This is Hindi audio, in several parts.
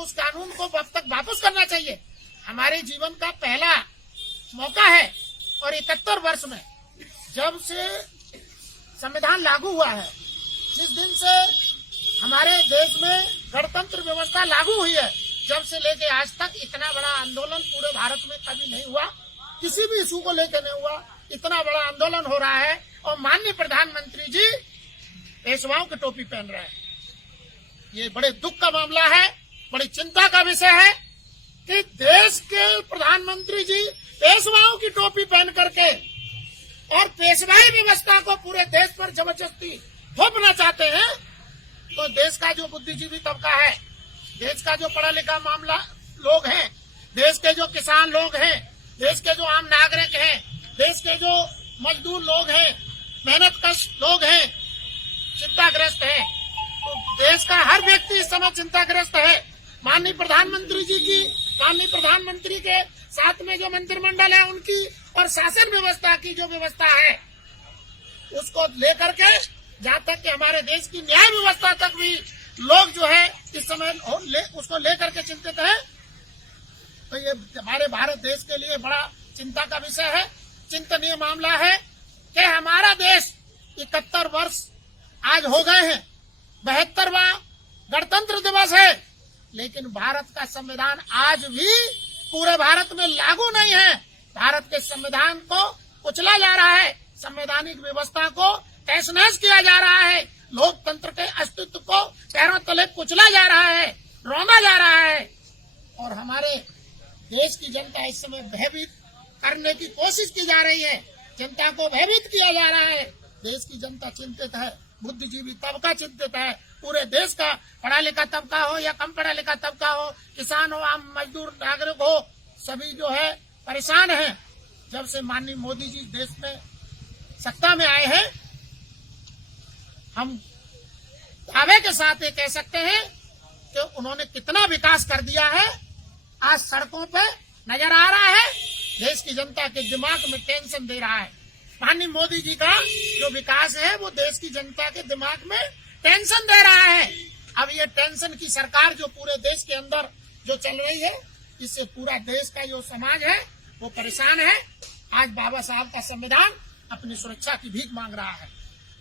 उस कानून को अब तक वापस करना चाहिए। हमारे जीवन का पहला मौका है और 71 वर्ष में जब से संविधान लागू हुआ है, जिस दिन से हमारे देश में गणतंत्र व्यवस्था लागू हुई है, जब से लेके आज तक इतना बड़ा आंदोलन पूरे भारत में कभी नहीं हुआ, किसी भी इशू को लेकर नहीं हुआ। इतना बड़ा आंदोलन हो रहा है और माननीय प्रधानमंत्री जी पेशवाओं की टोपी पहन रहे हैं। ये बड़े दुख का मामला है, बड़ी चिंता का विषय है कि देश के प्रधानमंत्री जी पेशवाओं की टोपी पहन करके और पेशवाई व्यवस्था को पूरे देश पर जबरदस्ती थोपना चाहते हैं। तो देश का जो बुद्धिजीवी तबका है, देश का जो पढ़ा लिखा मामला लोग हैं, देश के जो किसान लोग हैं, देश के जो आम नागरिक हैं, देश के जो मजदूर लोग हैं, मेहनतकश लोग हैं, चिंताग्रस्त है। तो देश का हर व्यक्ति इस समय चिंताग्रस्त है। माननीय प्रधानमंत्री के साथ में जो मंत्रिमंडल है उनकी और शासन व्यवस्था की जो व्यवस्था है उसको लेकर के, जहाँ तक कि हमारे देश की न्याय व्यवस्था तक भी लोग जो है इस समय उसको लेकर के चिंतित है। तो ये हमारे भारत देश के लिए बड़ा चिंता का विषय है, चिंतनीय मामला है कि हमारा देश 71 वर्ष आज हो गए हैं, 72वां गणतंत्र दिवस है, लेकिन भारत का संविधान आज भी पूरे भारत में लागू नहीं है। भारत के संविधान को कुचला जा रहा है, संवैधानिक व्यवस्था को तहस-नहस किया जा रहा है, लोकतंत्र के अस्तित्व को पैरों तले कुचला जा रहा है, रौंदा जा रहा है। और हमारे देश की जनता इस समय भयभीत करने की कोशिश की जा रही है, जनता को भयभीत किया जा रहा है। देश की जनता चिंतित है, बुद्धिजीवी तबका चिंतित है, पूरे देश का पढ़ा लिखा तबका हो या कम पढ़ा लिखा तबका हो, किसान हो, आम मजदूर नागरिक हो, सभी जो है परेशान हैं। जब से माननीय मोदी जी देश में सत्ता में आए हैं, हम दावे के साथ ये कह सकते हैं कि उन्होंने कितना विकास कर दिया है, आज सड़कों पे नजर आ रहा है। देश की जनता के दिमाग में टेंशन दे रहा है। माननीय मोदी जी का जो विकास है वो देश की जनता के दिमाग में टेंशन दे रहा है। अब ये टेंशन की सरकार जो पूरे देश के अंदर जो चल रही है, इससे पूरा देश का जो समाज है वो परेशान है। आज बाबा साहब का संविधान अपनी सुरक्षा की भीख मांग रहा है।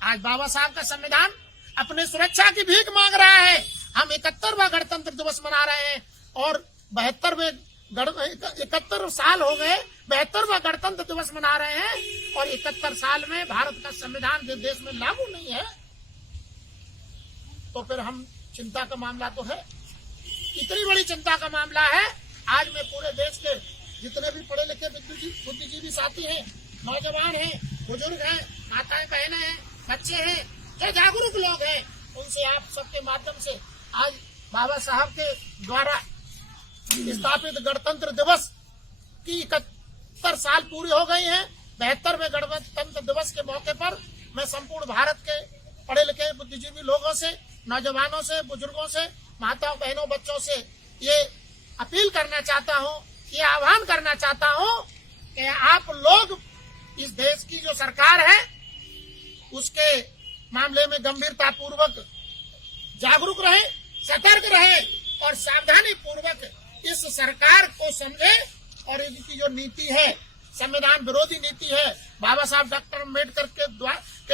आज बाबा साहब का संविधान अपनी सुरक्षा की भीख मांग रहा है। हम 71वां गणतंत्र दिवस मना रहे हैं और 71 साल हो गए, 72वां गणतंत्र दिवस मना रहे हैं और 71 साल में भारत का संविधान जो देश में लागू नहीं है, तो फिर हम चिंता का मामला तो है, इतनी बड़ी चिंता का मामला है। आज मैं पूरे देश के जितने भी पढ़े लिखे बुद्धिजीवी साथी हैं, नौजवान हैं, बुजुर्ग हैं, माताएं बहनें हैं, बच्चे हैं, जो जागरूक लोग हैं, उनसे आप सबके माध्यम से आज बाबा साहब के द्वारा स्थापित गणतंत्र दिवस की 71 साल पूरी हो गई हैं। 72वें गणतंत्र दिवस के मौके पर मैं संपूर्ण भारत के पढ़े लिखे बुद्धिजीवी लोगों से, नौजवानों से, बुजुर्गों से, माताओं बहनों बच्चों से ये अपील करना चाहता हूँ, ये आह्वान करना चाहता हूँ कि आप लोग इस देश की जो सरकार है उसके मामले में गंभीरता पूर्वक जागरूक रहें, सतर्क रहें और सावधानी पूर्वक इस सरकार को समझे और इनकी जो नीति है, संविधान विरोधी नीति है, बाबा साहब डॉक्टर अम्बेडकर के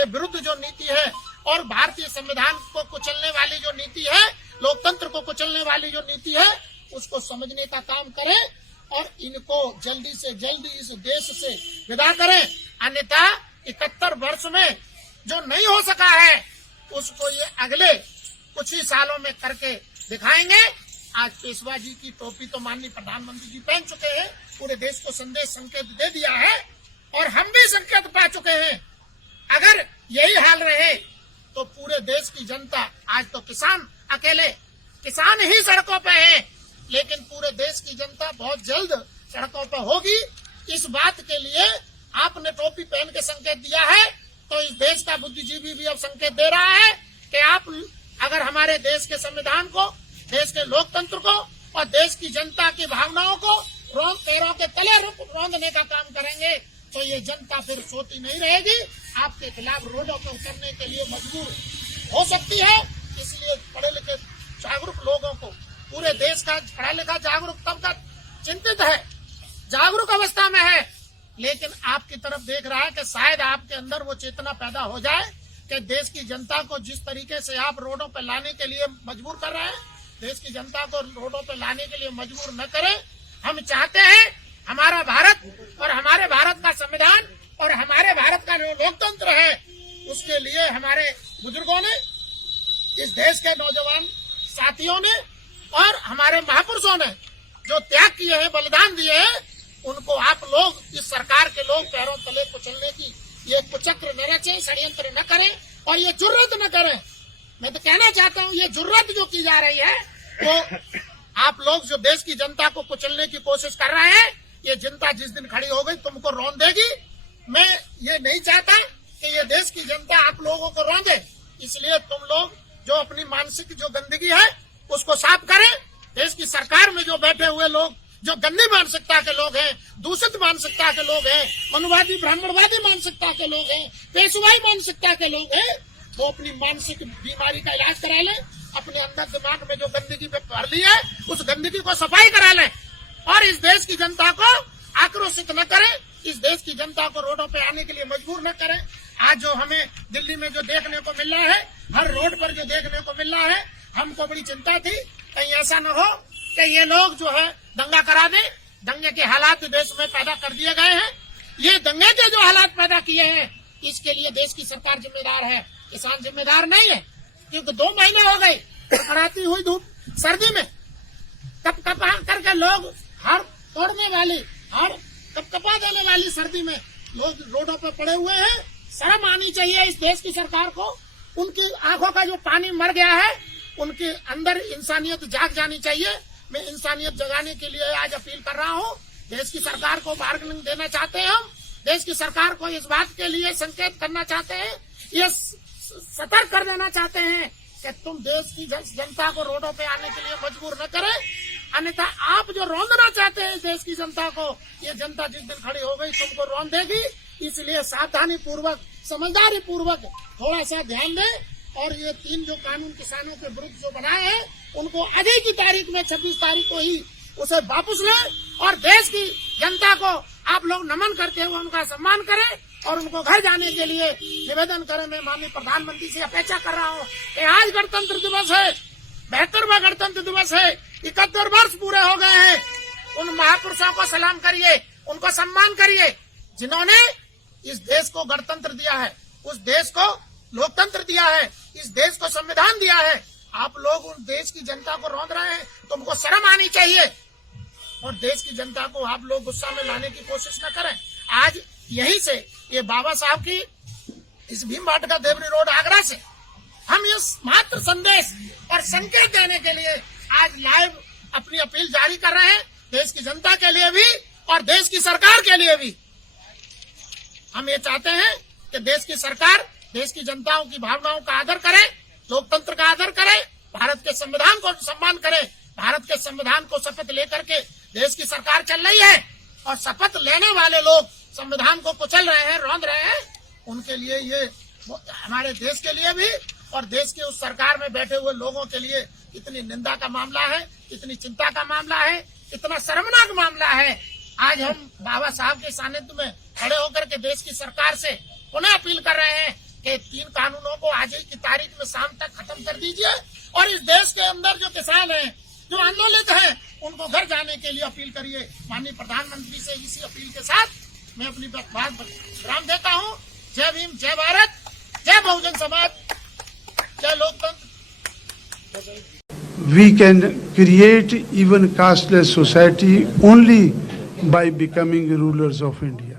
विरुद्ध जो नीति है और भारतीय संविधान को कुचलने वाली जो नीति है, लोकतंत्र को कुचलने वाली जो नीति है, उसको समझने का काम करें और इनको जल्दी से जल्दी इस देश से विदा करें। अन्यथा 71 वर्ष में जो नहीं हो सका है उसको ये अगले कुछ ही सालों में करके दिखाएंगे। आज पेशवा जी की टोपी तो माननीय प्रधानमंत्री जी पहन चुके हैं, पूरे देश को संदेश संकेत दे दिया है और हम भी संकेत पा चुके हैं। अगर यही हाल रहे तो पूरे देश की जनता, आज तो किसान ही सड़कों पे हैं, लेकिन पूरे देश की जनता बहुत जल्द सड़कों पर होगी। इस बात के लिए आपने टोपी पहन के संकेत दिया है, तो इस देश का बुद्धिजीवी भी अब संकेत दे रहा है कि आप अगर हमारे देश के संविधान को, देश के लोकतंत्र को और देश की जनता की भावनाओं को पैरों के तले रौंदने का काम करेंगे तो ये जनता फिर सोती नहीं रहेगी, आपके खिलाफ रोडों पर उतरने के लिए मजबूर हो सकती है। इसलिए पढ़े लिखे जागरूक लोगों को पूरे देश का पढ़ा लिखा जागरूक तबका चिंतित है, जागरूक अवस्था में है, लेकिन आपकी तरफ देख रहा है कि शायद आपके अंदर वो चेतना पैदा हो जाए कि देश की जनता को जिस तरीके से आप रोडों पर लाने के लिए मजबूर कर रहे हैं, देश की जनता को रोडों पर लाने के लिए मजबूर न करें। हम चाहते हैं हमारा भारत और हमारे भारत का संविधान और हमारे भारत का जो लोकतंत्र है, उसके लिए हमारे बुजुर्गों ने, इस देश के नौजवान साथियों ने और हमारे महापुरुषों ने जो त्याग किए हैं, बलिदान दिए हैं, उनको आप लोग, इस सरकार के लोग पैरों तले कुचलने की ये कुचक्र न रचें, षड्यंत्र न करें और ये जुर्रत न करें। मैं तो कहना चाहता हूँ, ये जुर्रत जो की जा रही है, तो आप लोग जो देश की जनता को कुचलने की कोशिश कर रहे हैं, ये जनता जिस दिन खड़ी हो गई तुमको रौंद देगी। मैं ये नहीं चाहता कि ये देश की जनता आप लोगों को रौंदे, इसलिए तुम लोग जो अपनी मानसिक जो गंदगी है उसको साफ करें। देश की सरकार में जो बैठे हुए लोग जो गंदी मानसिकता के लोग हैं, दूषित मानसिकता के लोग हैं, मनुवादी ब्राह्मणवादी मानसिकता के लोग हैं, पेशवाई मानसिकता के लोग हैं, वो अपनी मानसिक बीमारी का इलाज करा लें, अपने अंदर दिमाग में जो गंदगी पे भर ली है उस गंदगी को सफाई करा लें और इस देश की जनता को आक्रोशित न करें, इस देश की जनता को रोडों पे आने के लिए मजबूर न करें। आज जो हमें दिल्ली में जो देखने को मिल रहा है, हर रोड पर जो देखने को मिल रहा है, हमको बड़ी चिंता थी कहीं ऐसा न हो कि ये लोग जो है दंगा करा दें। दंगे के हालात देश में पैदा कर दिए गए हैं। ये दंगे के जो हालात पैदा किए हैं, इसके लिए देश की सरकार जिम्मेदार है, किसान जिम्मेदार नहीं है, क्योंकि 2 महीने हो गए कड़ाती हुई धूप सर्दी में कपकपा करके लोग हाड़ तोड़ने वाली, हाड़ कपकपा देने वाली सर्दी में लोग रोडों पर पड़े हुए हैं। शर्म आनी चाहिए इस देश की सरकार को। उनकी आंखों का जो पानी मर गया है, उनके अंदर इंसानियत जाग जानी चाहिए। मैं इंसानियत जगाने के लिए आज अपील कर रहा हूँ। देश की सरकार को वार्निंग देना चाहते हैं हम, देश की सरकार को इस बात के लिए संकेत करना चाहते हैं, ये सतर्क कर देना चाहते हैं कि तुम देश की जनता को रोडों पे आने के लिए मजबूर न करें, अन्यथा आप जो रौंदना चाहते हैं देश की जनता को, ये जनता जिस दिन खड़ी हो गई तुमको रौंद देगी। इसलिए सावधानी पूर्वक, समझदारी पूर्वक थोड़ा सा ध्यान दें और ये 3 जो कानून किसानों के विरुद्ध जो बनाए हैं, उनको आज की तारीख में 26 तारीख को ही उसे वापस लें और देश की जनता को आप लोग नमन करते हुए उनका सम्मान करें और उनको घर जाने के लिए निवेदन करें। मैं माननीय प्रधानमंत्री से अपेक्षा कर रहा हूँ कि आज गणतंत्र दिवस है, 72वां गणतंत्र दिवस है, 71 वर्ष पूरे हो गए हैं। उन महापुरुषों को सलाम करिए, उनको सम्मान करिए जिन्होंने इस देश को गणतंत्र दिया है, उस देश को लोकतंत्र दिया है, इस देश को संविधान दिया है। आप लोग उन देश की जनता को रौंद रहे हैं, तुमको शर्म आनी चाहिए और देश की जनता को आप लोग गुस्सा में लाने की कोशिश न करें। आज यहीं से ये बाबा साहब की इस भीम वाटिका देवरी रोड आगरा से हम इस मात्र संदेश और संकेत देने के लिए आज लाइव अपनी अपील जारी कर रहे हैं, देश की जनता के लिए भी और देश की सरकार के लिए भी। हम ये चाहते हैं कि देश की सरकार देश की जनताओं की भावनाओं का आदर करे, लोकतंत्र का आदर करे, भारत के संविधान को सम्मान करे। भारत के संविधान को शपथ लेकर के देश की सरकार चल रही है और शपथ लेने वाले लोग संविधान को कुचल रहे हैं, रौंद रहे हैं। उनके लिए ये हमारे देश के लिए भी और देश के उस सरकार में बैठे हुए लोगों के लिए इतनी निंदा का मामला है, इतनी चिंता का मामला है, इतना शर्मनाक मामला है। आज हम बाबा साहब के सानिध्य में खड़े होकर के देश की सरकार से पुनः अपील कर रहे हैं कि 3 कानूनों को आज ही की तारीख में शाम तक खत्म कर दीजिए और इस देश के अंदर जो किसान हैं, जो आंदोलित हैं, उनको घर जाने के लिए अपील करिए। माननीय प्रधानमंत्री से इसी अपील के साथ मैं अपनी बात विराम देता हूँ। जय भीम, जय भारत, जय बहुजन समाज, जय लोकतंत्र। We can create even casteless society only by becoming rulers of India.